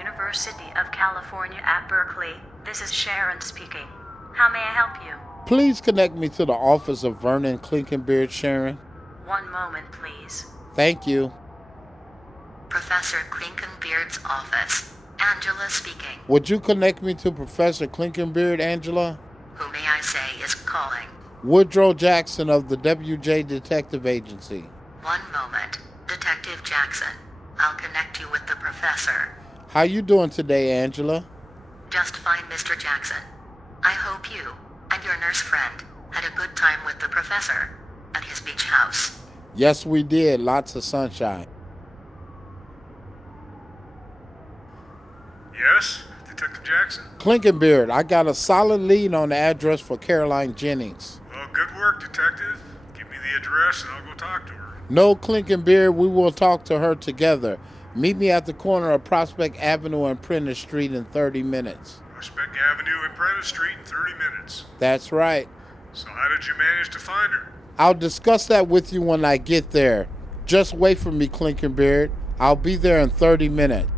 University of California at Berkeley. This is Sharon speaking. How may I help you? Please connect me to the office of Vernon Klinkenbeard, Sharon. One moment, please. Thank you. Professor Klinkenbeard's office. Angela speaking. Would you connect me to Professor Klinkenbeard, Angela? Who may I say is calling? Woodrow Jackson of the WJ Detective Agency. One moment, Detective Jackson. I'll connect you with the professor. How you doing today, Angela? Just fine, Mr. Jackson. I hope you and your nurse friend had a good time with the professor at his beach house. Yes, we did. Lots of sunshine. Yes, Detective Jackson? Klinkenbeard, I got a solid lead on the address for Caroline Jennings. Well, good work, Detective. Give me the address and I'll go talk to her. No, Klinkenbeard, we will talk to her together. Meet me at the corner of Prospect Avenue and Prentice Street in 30 minutes. Prospect Avenue and Prentice Street in 30 minutes. That's right. So how did you manage to find her? I'll discuss that with you when I get there. Just wait for me, Klinkenbeard. I'll be there in 30 minutes.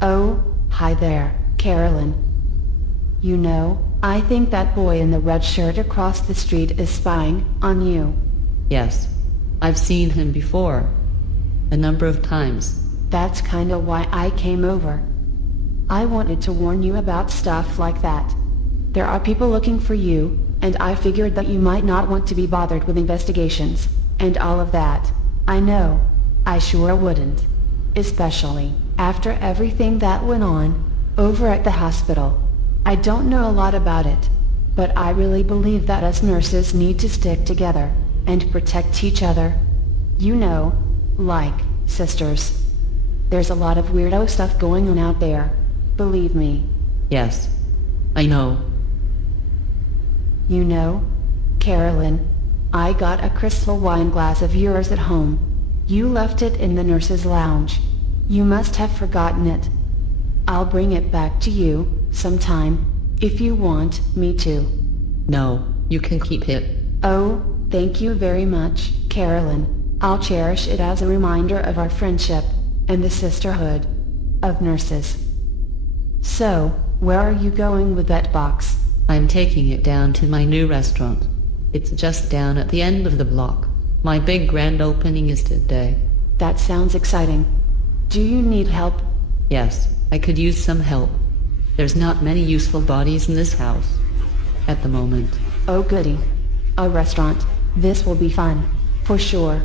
Oh, hi there, Caroline. You know, I think that boy in the red shirt across the street is spying on you. Yes, I've seen him before. A number of times. That's kinda why I came over. I wanted to warn you about stuff like that. There are people looking for you, and I figured that you might not want to be bothered with investigations, and all of that. I know. I sure wouldn't. Especially after everything that went on over at the hospital. I don't know a lot about it, but I really believe that us nurses need to stick together and protect each other. You know, like sisters. There's a lot of weirdo stuff going on out there. Believe me. Yes, I know. You know, Caroline, I got a crystal wine glass of yours at home. You left it in the nurse's lounge. You must have forgotten it. I'll bring it back to you sometime, if you want me to. No, you can keep it. Oh, thank you very much, Caroline. I'll cherish it as a reminder of our friendship and the sisterhood of nurses. So, where are you going with that box? I'm taking it down to my new restaurant. It's just down at the end of the block. My big grand opening is today. That sounds exciting. Do you need help? Yes, I could use some help. There's not many useful bodies in this house at the moment. Oh goody. A restaurant. This will be fun. For sure.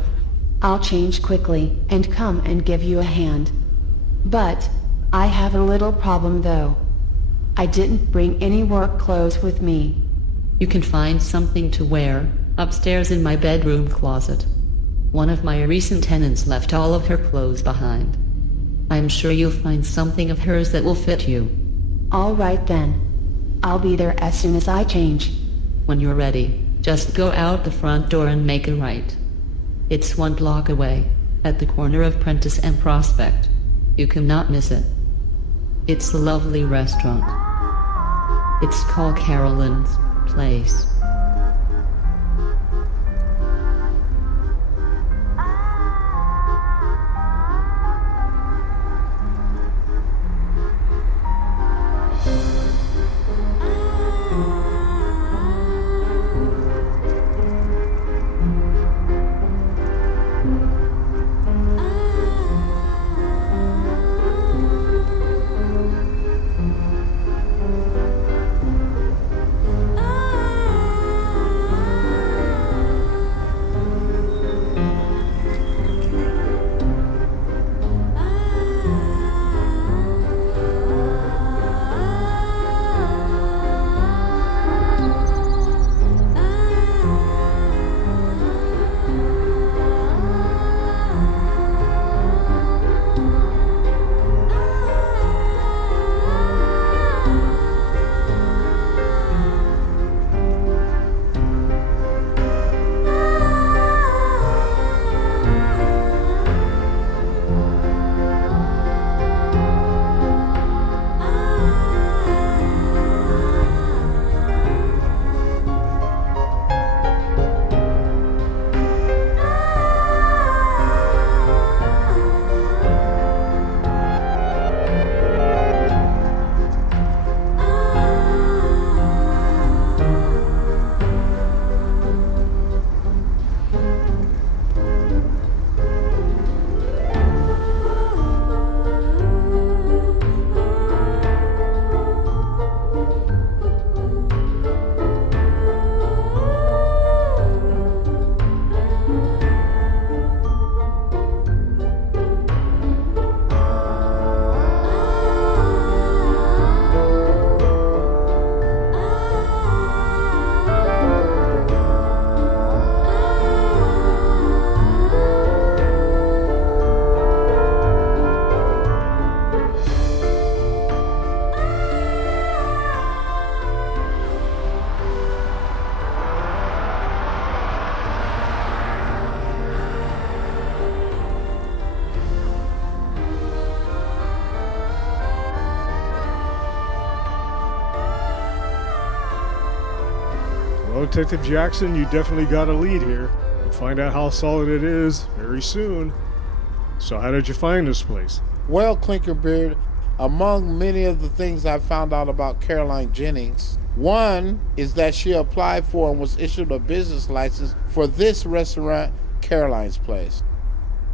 I'll change quickly and come and give you a hand. But I have a little problem though. I didn't bring any work clothes with me. You can find something to wear upstairs in my bedroom closet. One of my recent tenants left all of her clothes behind. I'm sure you'll find something of hers that will fit you. All right then. I'll be there as soon as I change. When you're ready, just go out the front door and make a right. It's 1 block away, at the corner of Prentice and Prospect. You cannot miss it. It's a lovely restaurant. It's called Caroline's Place. Well, Detective Jackson, you definitely got a lead here. We'll find out how solid it is very soon. So how did you find this place? Well, Clinkerbeard, among many of the things I found out about Caroline Jennings, one is that she applied for and was issued a business license for this restaurant, Caroline's Place.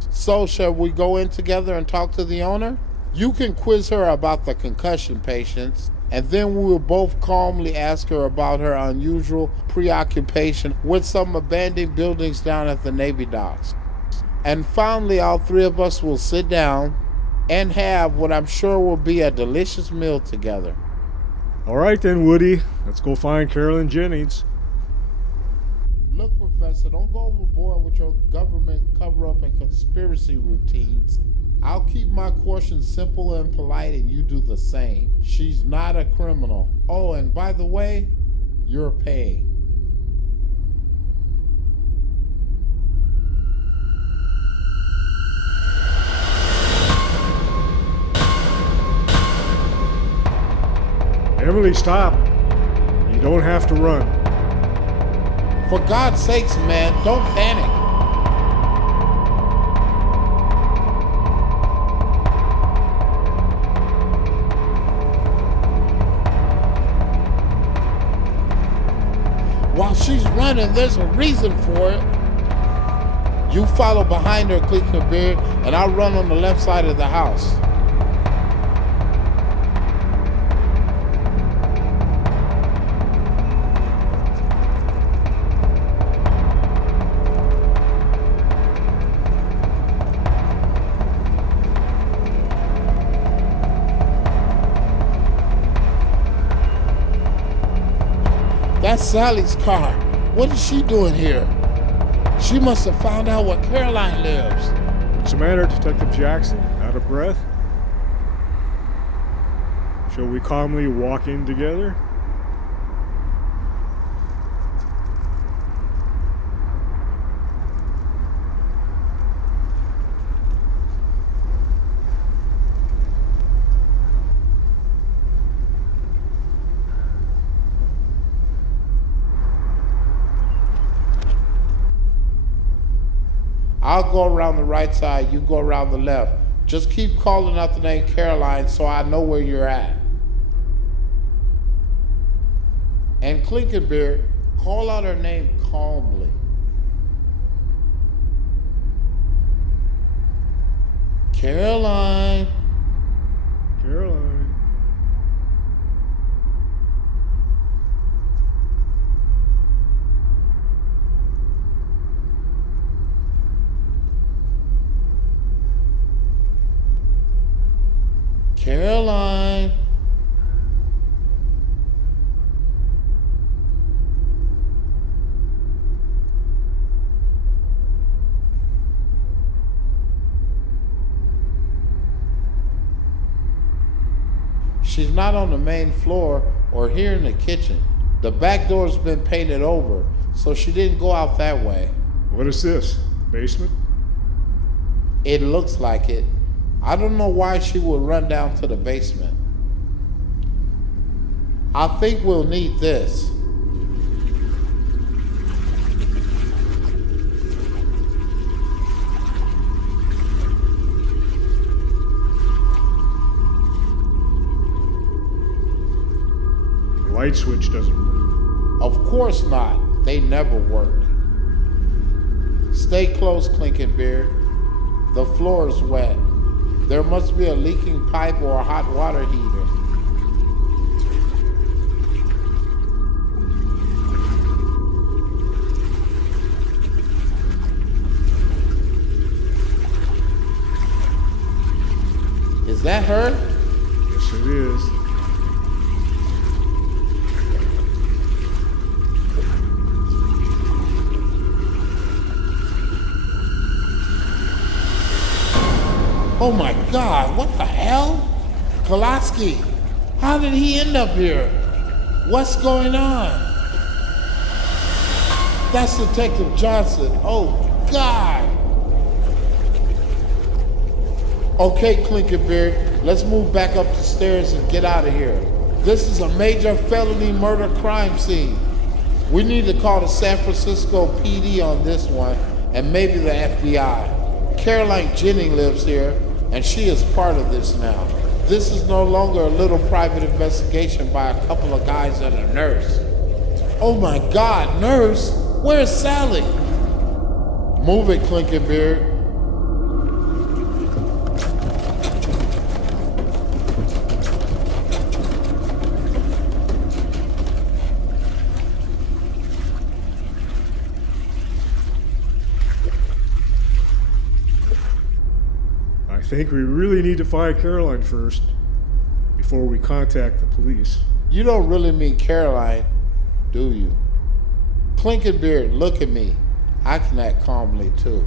So shall we go in together and talk to the owner? You can quiz her about the concussion patients, and then we will both calmly ask her about her unusual preoccupation with some abandoned buildings down at the Navy docks. And finally, all three of us will sit down and have what I'm sure will be a delicious meal together. All right then, Woody. Let's go find Caroline Jennings. Look, Professor, don't go overboard with your government cover-up and conspiracy routines. I'll keep my caution simple and polite, and you do the same. She's not a criminal. Oh, and by the way, you're paying. Emily, stop. You don't have to run. For God's sakes, man, don't panic. While she's running, there's a reason for it. You follow behind her, Clinkerbeard, and I'll run on the left side of the house. That's Sally's car. What is she doing here? She must have found out where Caroline lives. What's the matter, Detective Jackson? Out of breath? Shall we calmly walk in together? I'll go around the right side, you go around the left. Just keep calling out the name Caroline so I know where you're at. And Clinkerbeard, call out her name calmly. Caroline. Caroline. Caroline. She's not on the main floor or here in the kitchen. The back door's been painted over, so she didn't go out that way. What is this? Basement? It looks like it. I don't know why she would run down to the basement. I think we'll need this. The light switch doesn't work. Of course not. They never work. Stay close, Clinkerbeard. The floor is wet. There must be a leaking pipe or a hot water heater. Is that her? Yes, it is. Oh my God, what the hell? Kolotsky, how did he end up here? What's going on? That's Detective Johnson. Oh God. Okay, Clinkerbeard, let's move back up the stairs and get out of here. This is a major felony murder crime scene. We need to call the San Francisco PD on this one, and maybe the FBI. Caroline Jennings lives here, and she is part of this now. This is no longer a little private investigation by a couple of guys and a nurse. Oh my God, nurse, where's Sally? Move it, Clinkenbeard. I think we really need to find Caroline first before we contact the police. You don't really mean Caroline, do you? Clinkenbeard, look at me. I can act calmly too.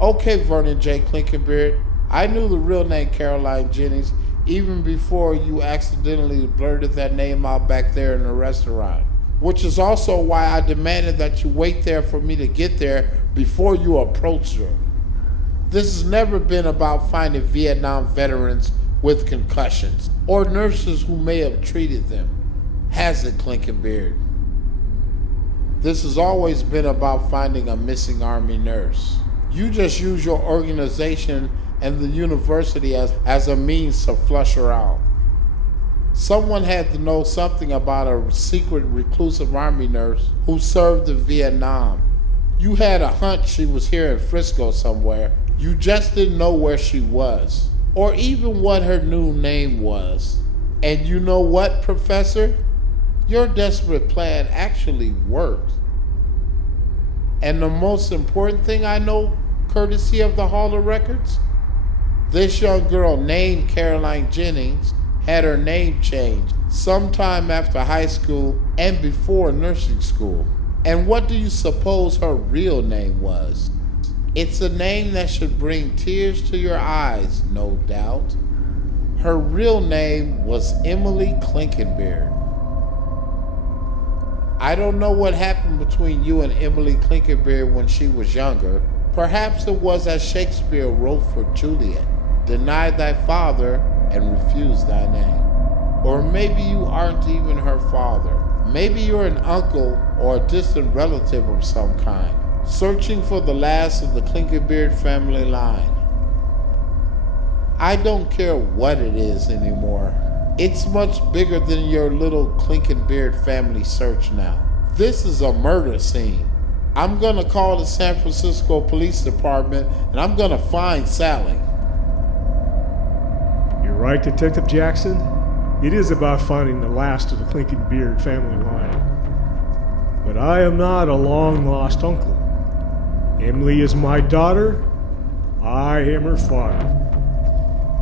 Okay, Vernon J. Clinkenbeard, I knew the real name Caroline Jennings even before you accidentally blurted that name out back there in the restaurant, which is also why I demanded that you wait there for me to get there before you approached her. This has never been about finding Vietnam veterans with concussions or nurses who may have treated them, has it, Clinkenbeard? This has always been about finding a missing Army nurse. You just use your organization and the university as a means to flush her out. Someone had to know something about a secret reclusive Army nurse who served in Vietnam. You had a hunch she was here in Frisco somewhere. You just didn't know where she was, or even what her new name was. And you know what, Professor? Your desperate plan actually worked. And the most important thing I know, courtesy of the Hall of Records, this young girl named Caroline Jennings had her name changed sometime after high school and before nursing school. And what do you suppose her real name was? It's a name that should bring tears to your eyes, no doubt. Her real name was Emily Clinkenbeard. I don't know what happened between you and Emily Clinkenbeard when she was younger. Perhaps it was as Shakespeare wrote for Juliet, deny thy father and refuse thy name. Or maybe you aren't even her father. Maybe you're an uncle or a distant relative of some kind, searching for the last of the Clinkenbeard family line. I don't care what it is anymore. It's much bigger than your little Clinkenbeard family search now. This is a murder scene. I'm gonna call the San Francisco Police Department and I'm gonna find Sally. You're right, Detective Jackson. It is about finding the last of the Clinkenbeard family line. But I am not a long-lost uncle. Emily is my daughter. I am her father.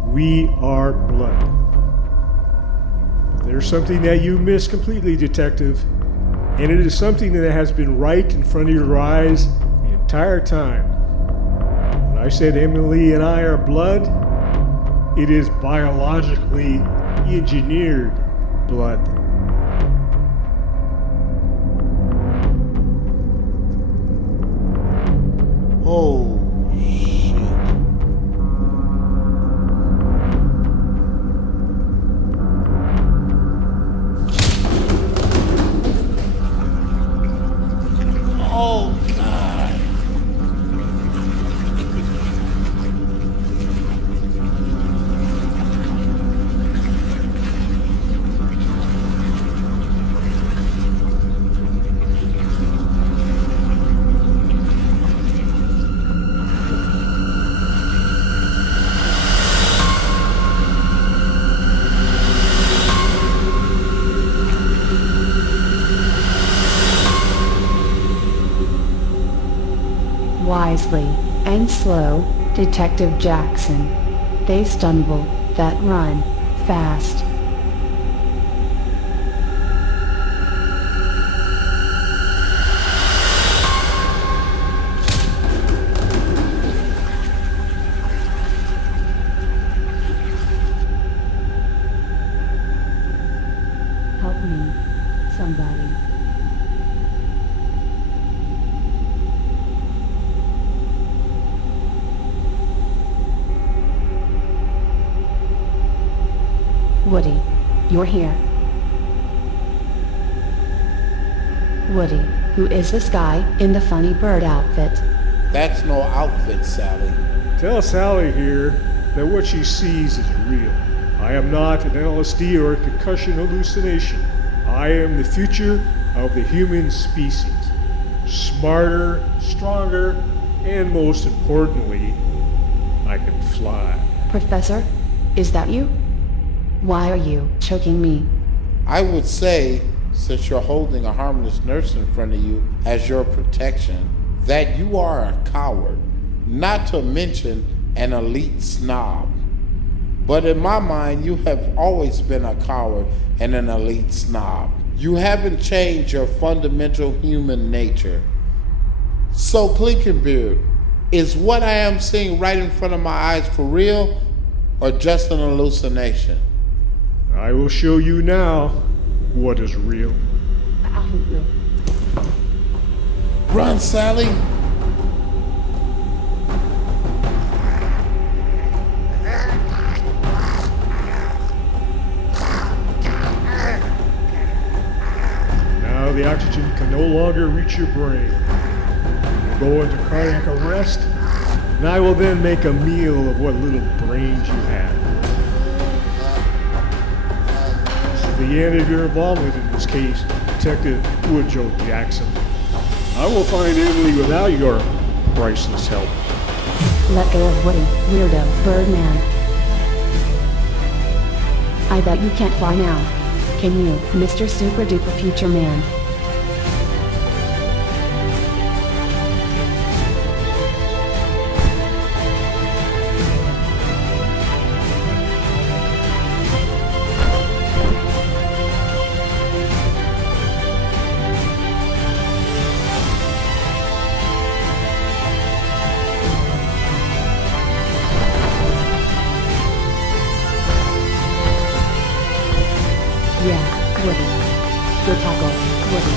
We are blood. But there's something that you miss completely, Detective, and it is something that has been right in front of your eyes the entire time. When I said Emily and I are blood, it is biologically engineered blood. Oh, shit. Oh, God. Wisely and slow, Detective Jackson. They stumble, that run, fast. Help me, somebody. Woody, you're here. Woody, who is this guy in the funny bird outfit? That's no outfit, Sally. Tell Sally here that what she sees is real. I am not an LSD or a concussion hallucination. I am the future of the human species. Smarter, stronger, and most importantly, I can fly. Professor, is that you? Why are you choking me? I would say, since you're holding a harmless nurse in front of you as your protection, that you are a coward, not to mention an elite snob. But in my mind, you have always been a coward and an elite snob. You haven't changed your fundamental human nature. So, Clinkenbeard, is what I am seeing right in front of my eyes for real or just an hallucination? I will show you now what is real. Run, Sally! Now the oxygen can no longer reach your brain. You go into cardiac arrest, and I will then make a meal of what little brains you have. This is the end of your involvement in this case, Detective Woodjoe Jackson. I will find Emily without your priceless help. Let go of Woody, weirdo, Birdman. I bet you can't fly now. Can you, Mr. Super Duper Future Man? Yeah, Woody. Good tackle, Woody.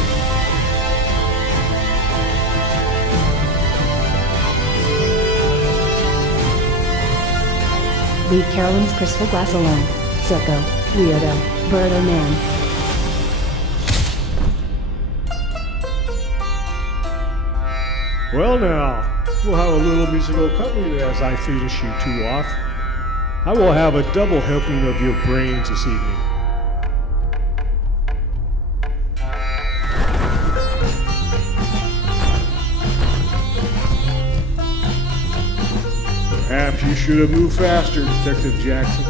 Leave Caroline's crystal glass alone. Sicko, weirdo, birdo man. Well now, we'll have a little musical accompaniment as I finish you two off. I will have a double helping of your brains this evening. Perhaps you should have moved faster, Detective Jackson.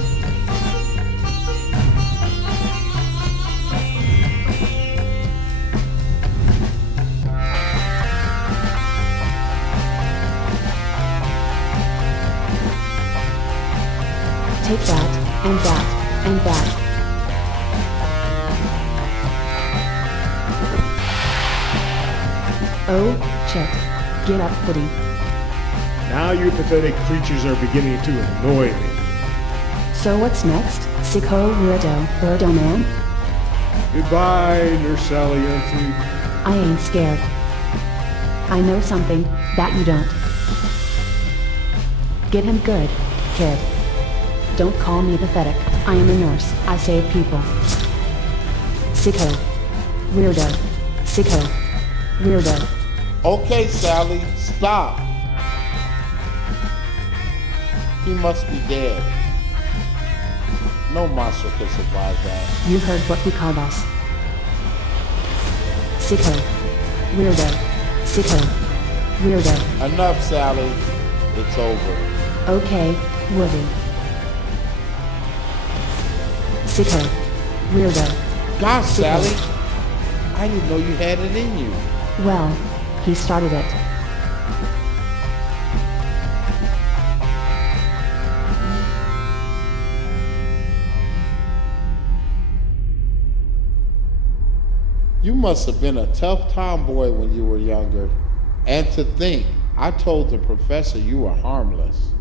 Take that, and that, and that. Oh, shit. Get up, Woody. Now you pathetic creatures are beginning to annoy me. So what's next, sicko, weirdo, birdo man? Goodbye, Nurse Sally Unfleet. I ain't scared. I know something that you don't. Get him good, kid. Don't call me pathetic. I am a nurse. I save people. Sicko. Weirdo. Sicko. Weirdo. Okay, Sally, stop. He must be dead. No monster can survive that. You heard what he called us. Sicko. Weirdo. Sicko. Weirdo. Enough, Sally. It's over. Okay, Woody. Sicko. Weirdo. Gosh, Sicko. Sally. I didn't know you had it in you. Well, he started it. You must have been a tough tomboy when you were younger. And to think, I told the professor you were harmless.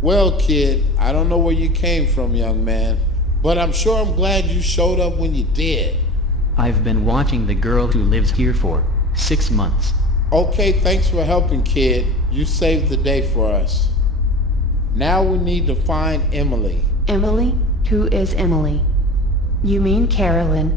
Well, kid, I don't know where you came from, young man, but I'm sure I'm glad you showed up when you did. I've been watching the girl who lives here for 6 months. Okay, thanks for helping, kid. You saved the day for us. Now we need to find Emily. Emily? Who is Emily? You mean Caroline,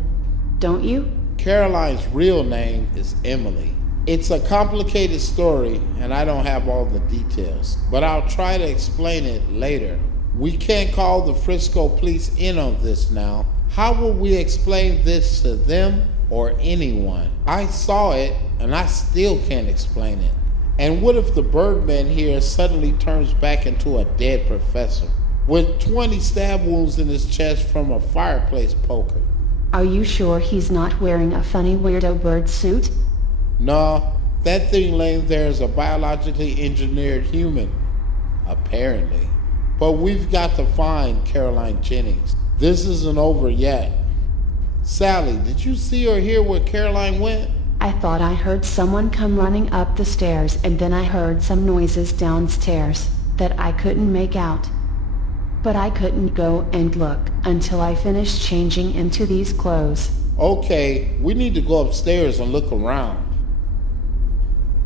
don't you? Caroline's real name is Emily. It's a complicated story, and I don't have all the details, but I'll try to explain it later. We can't call the Frisco police in on this now. How will we explain this to them or anyone? I saw it, and I still can't explain it. And what if the Birdman here suddenly turns back into a dead professor with 20 stab wounds in his chest from a fireplace poker? Are you sure he's not wearing a funny weirdo bird suit? No, that thing laying there is a biologically engineered human, apparently. But we've got to find Caroline Jennings. This isn't over yet. Sally, did you see or hear where Caroline went? I thought I heard someone come running up the stairs, and then I heard some noises downstairs that I couldn't make out. But I couldn't go and look until I finished changing into these clothes. Okay, we need to go upstairs and look around.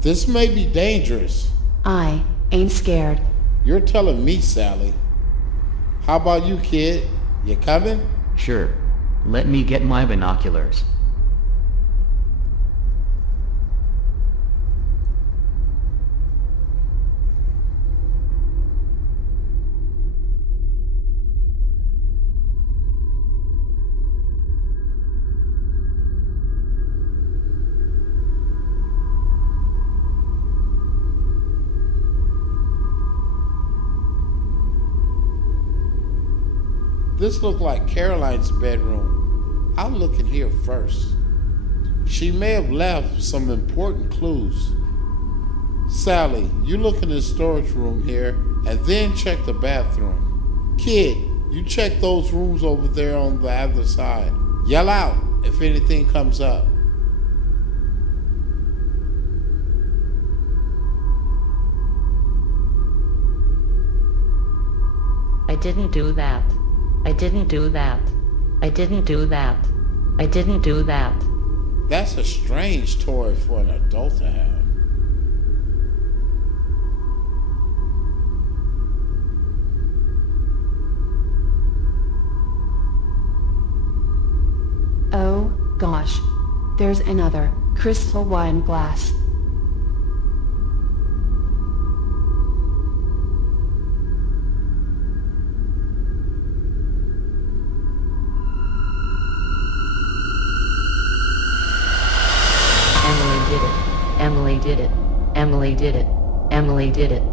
This may be dangerous. I ain't scared. You're telling me, Sally. How about you, kid? You coming? Sure. Let me get my binoculars. This looked like Caroline's bedroom. I'll look in here first. She may have left some important clues. Sally, you look in the storage room here and then check the bathroom. Kid, you check those rooms over there on the other side. Yell out if anything comes up. I didn't do that. I didn't do that. I didn't do that. I didn't do that. That's a strange toy for an adult to have. Oh, gosh. There's another crystal wine glass. Emily did it. Emily did it. Emily did it.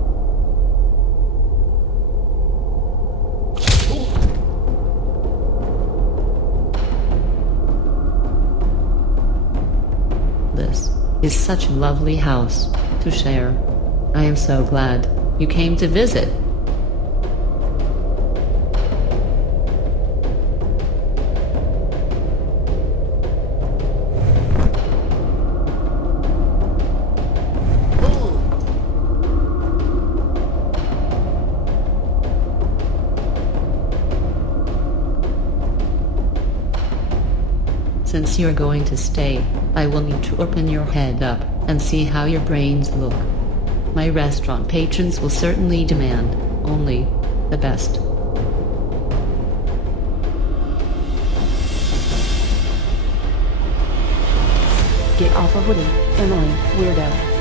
This is such a lovely house to share. I am so glad you came to visit. Since you're going to stay, I will need to open your head up and see how your brains look. My restaurant patrons will certainly demand only the best. Get off of Woody, Emily, weirdo.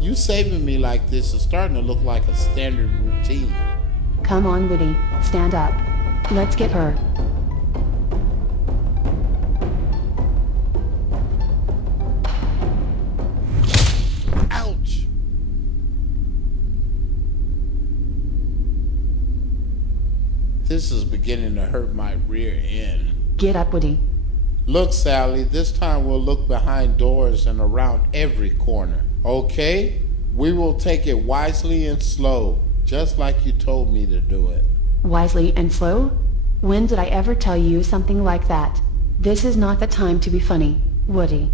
You saving me like this is starting to look like a standard routine. Come on, Woody, stand up. Let's get her. Ouch! This is beginning to hurt my rear end. Get up, Woody. Look, Sally, this time we'll look behind doors and around every corner. Okay? We will take it wisely and slow, just like you told me to do it. Wisely and slow? When did I ever tell you something like that? This is not the time to be funny, Woody.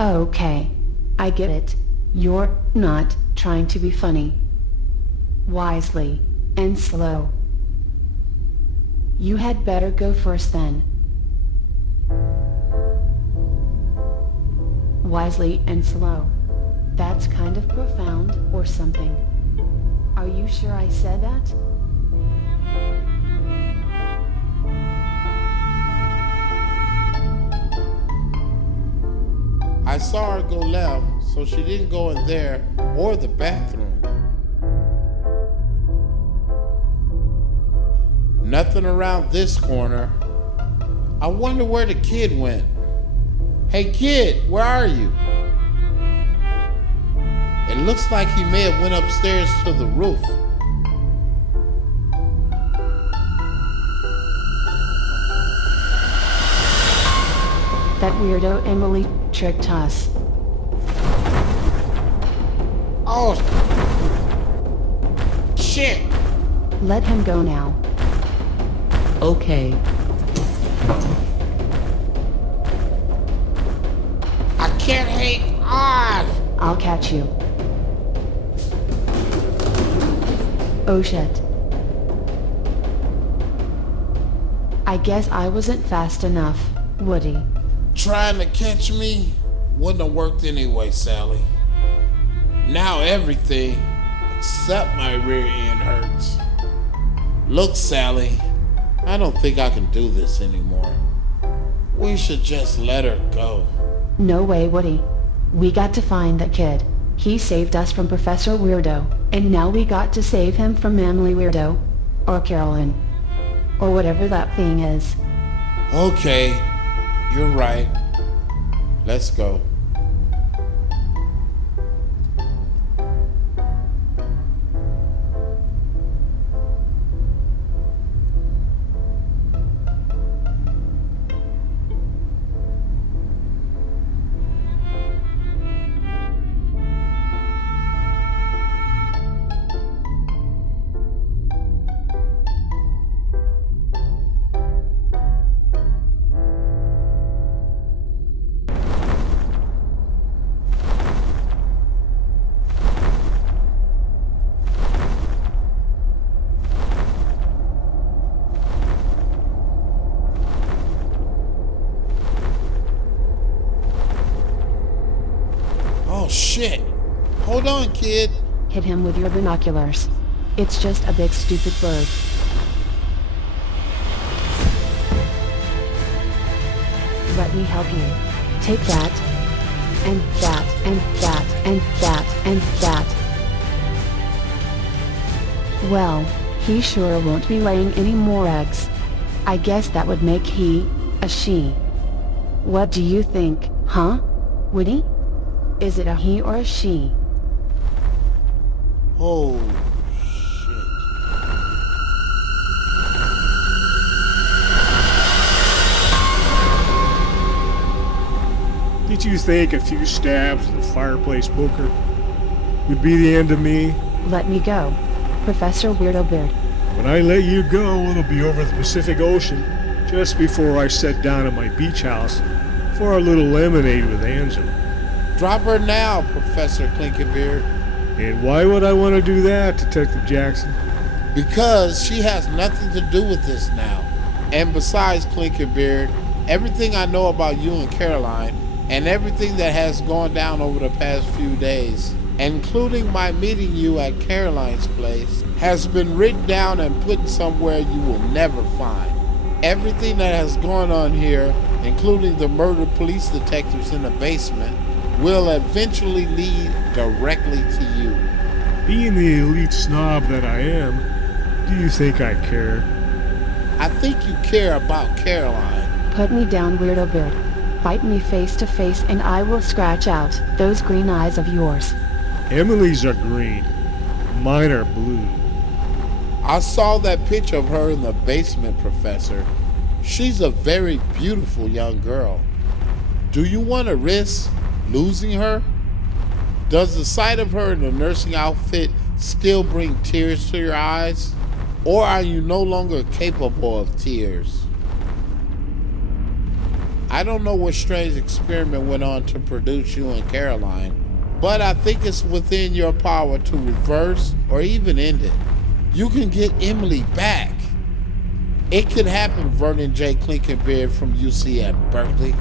Okay. I get it. You're not trying to be funny. wisely, and slow. You had better go first then. Wisely and slow. That's kind of profound, or something. Are you sure I said that? I saw her go left, so she didn't go in there or the bathroom. Nothing around this corner. I wonder where the kid went. Hey kid, where are you? It looks like he may have went upstairs to the roof. That weirdo Emily tricked us. Oh, shit. Let him go now. Okay. I can't hang on. I'll catch you. Oh shit. I guess I wasn't fast enough, Woody. Trying to catch me wouldn't have worked anyway, Sally. Now everything except my rear end hurts. Look, Sally, I don't think I can do this anymore. We should just let her go. No way, Woody. We got to find that kid. He saved us from Professor Weirdo, and now we got to save him from Emily Weirdo. Or Caroline. Or whatever that thing is. Okay, you're right. Let's go. Oh shit. Hold on, kid. Hit him with your binoculars. It's just a big stupid bird. Let me help you. Take that. And that, and that, and that, and that. Well, he sure won't be laying any more eggs. I guess that would make he a she. What do you think, huh, Woody? Is it a he or a she? Oh shit. Did you think a few stabs in the fireplace booker would be the end of me? Let me go, Professor Weirdo Beard. When I let you go, it'll be over the Pacific Ocean, just before I set down at my beach house for a little lemonade with Angela. Drop her now, Professor Clinkenbeard. And why would I want to do that, Detective Jackson? Because she has nothing to do with this now. And besides, Clinkenbeard, everything I know about you and Caroline, and everything that has gone down over the past few days, including my meeting you at Caroline's place, has been written down and put somewhere you will never find. Everything that has gone on here, including the murdered police detectives in the basement, will eventually lead directly to you. Being the elite snob that I am, do you think I care? I think you care about Caroline. Put me down, Weirdo Beard. Fight me face to face and I will scratch out those green eyes of yours. Emily's are green. Mine are blue. I saw that picture of her in the basement, Professor. She's a very beautiful young girl. Do you want to risk losing her? Does the sight of her in a nursing outfit still bring tears to your eyes? Or are you no longer capable of tears? I don't know what strange experiment went on to produce you and Caroline, But I think it's within your power to reverse or even end it. You can get Emily back. It could happen, Vernon J. Clinkenbeard from UC at Berkeley.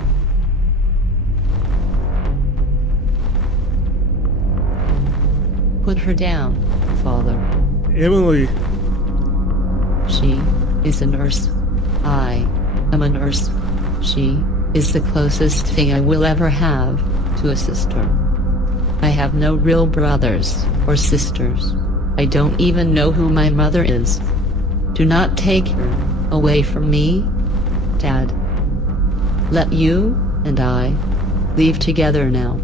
Put her down, Father. Emily, She is a nurse. I am a nurse. She is the closest thing I will ever have to a sister. I have no real brothers or sisters. I don't even know who my mother is. Do not take her away from me, Dad. Let you and I leave together now.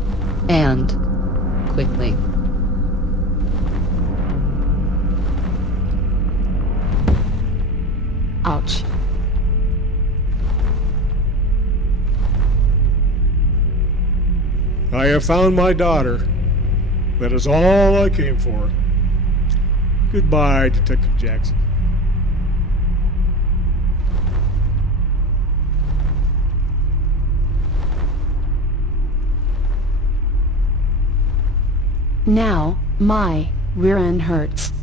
And quickly. Ouch. I have found my daughter. That is all I came for. Goodbye, Detective Jackson. Now, my rear end hurts.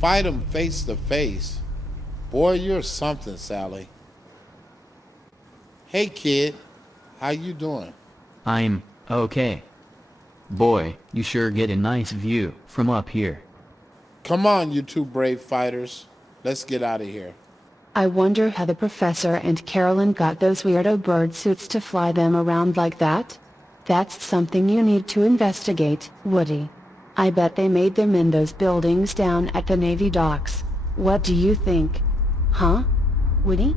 Fight him face to face. Boy, you're something, Sally. Hey, kid. How you doing? I'm okay. Boy, you sure get a nice view from up here. Come on, you two brave fighters. Let's get out of here. I wonder how the professor and Caroline got those weirdo bird suits to fly them around like that. That's something you need to investigate, Woody. I bet they made them in those buildings down at the Navy docks. What do you think? Huh? Woody?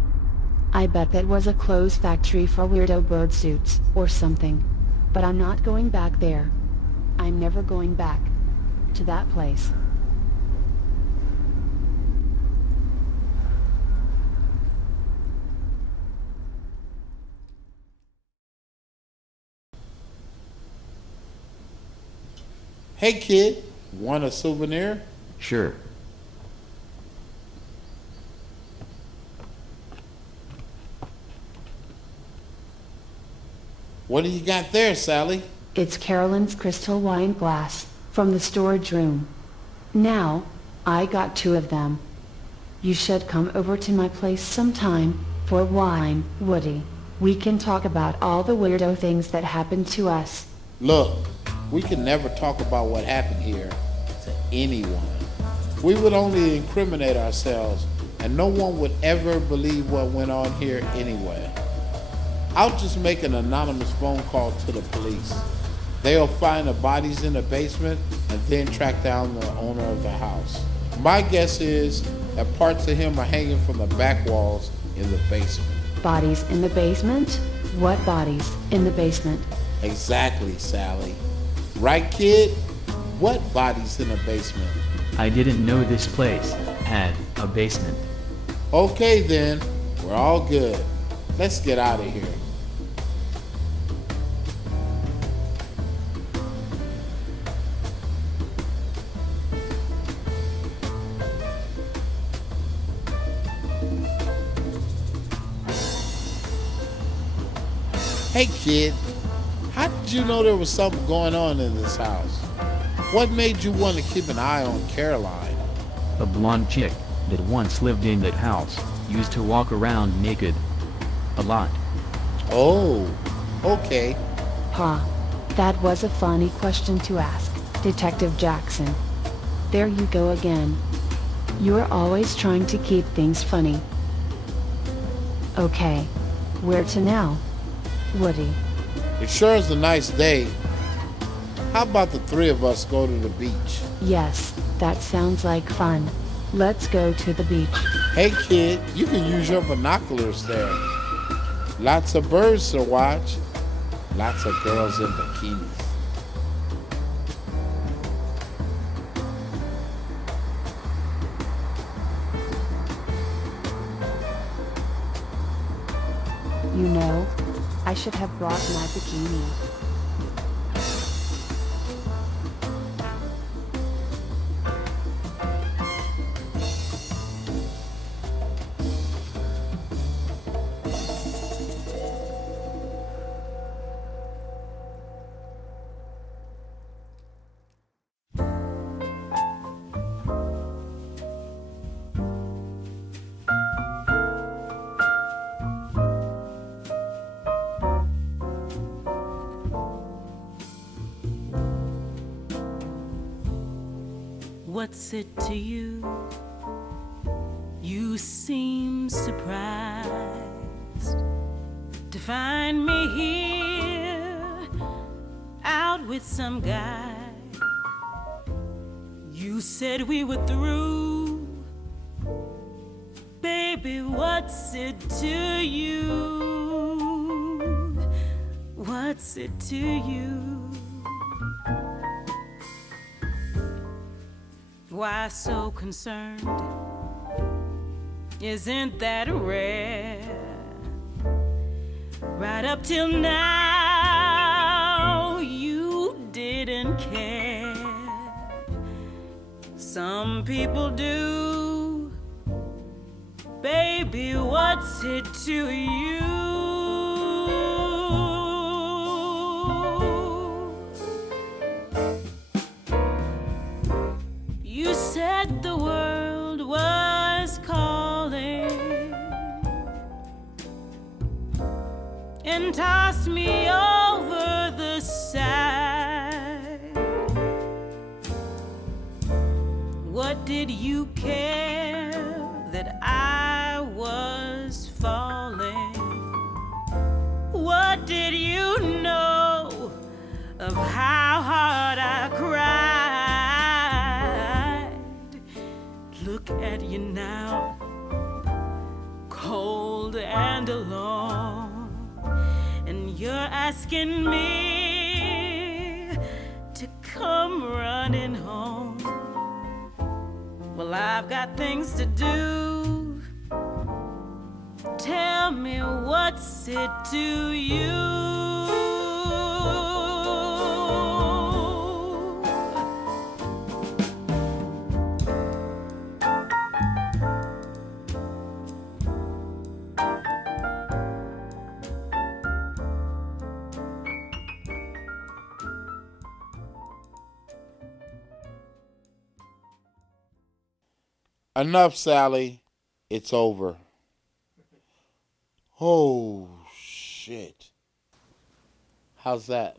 I bet that was a clothes factory for weirdo bird suits or something. But I'm not going back there. I'm never going back to that place. Hey, kid. Want a souvenir? Sure. What do you got there, Sally? It's Caroline's crystal wine glass from the storage room. Now, I got 2 of them. You should come over to my place sometime for wine, Woody. We can talk about all the weirdo things that happened to us. Look, we can never talk about what happened here to anyone. We would only incriminate ourselves, and no one would ever believe what went on here anyway. I'll just make an anonymous phone call to the police. They'll find the bodies in the basement and then track down the owner of the house. My guess is that parts of him are hanging from the back walls in the basement. Bodies in the basement? What bodies in the basement? Exactly, Sally. Right, kid? What bodies in the basement? I didn't know this place had a basement. Okay then, we're all good. Let's get out of here. Hey kid, how did you know there was something going on in this house? What made you want to keep an eye on Caroline? A blonde chick that once lived in that house used to walk around naked. A lot. Oh, okay. Huh. That was a funny question to ask, Detective Jackson. There you go again. You're always trying to keep things funny. Okay. Where to now? Woody. It sure is a nice day. How about the 3 of us go to the beach? Yes, that sounds like fun. Let's go to the beach. Hey kid, you can use your binoculars there. Lots of birds to watch. Lots of girls in bikinis. You know, I should have brought my bikini. What's it to you? You seem surprised to find me here out with some guy. You said we were through. Baby, what's it to you? What's it to you? Why so concerned? Isn't that rare? Right up till now, you didn't care. Some people do. Baby, what's it to you? You said the world was calling and tossed me over the side. What did you care that I was falling? What did you know of how hard I cried? Look at you now, cold and alone, and you're asking me to come running home. Well, I've got things to do. Tell me, what's it to you? Enough, Sally. It's over. Oh, shit. How's that?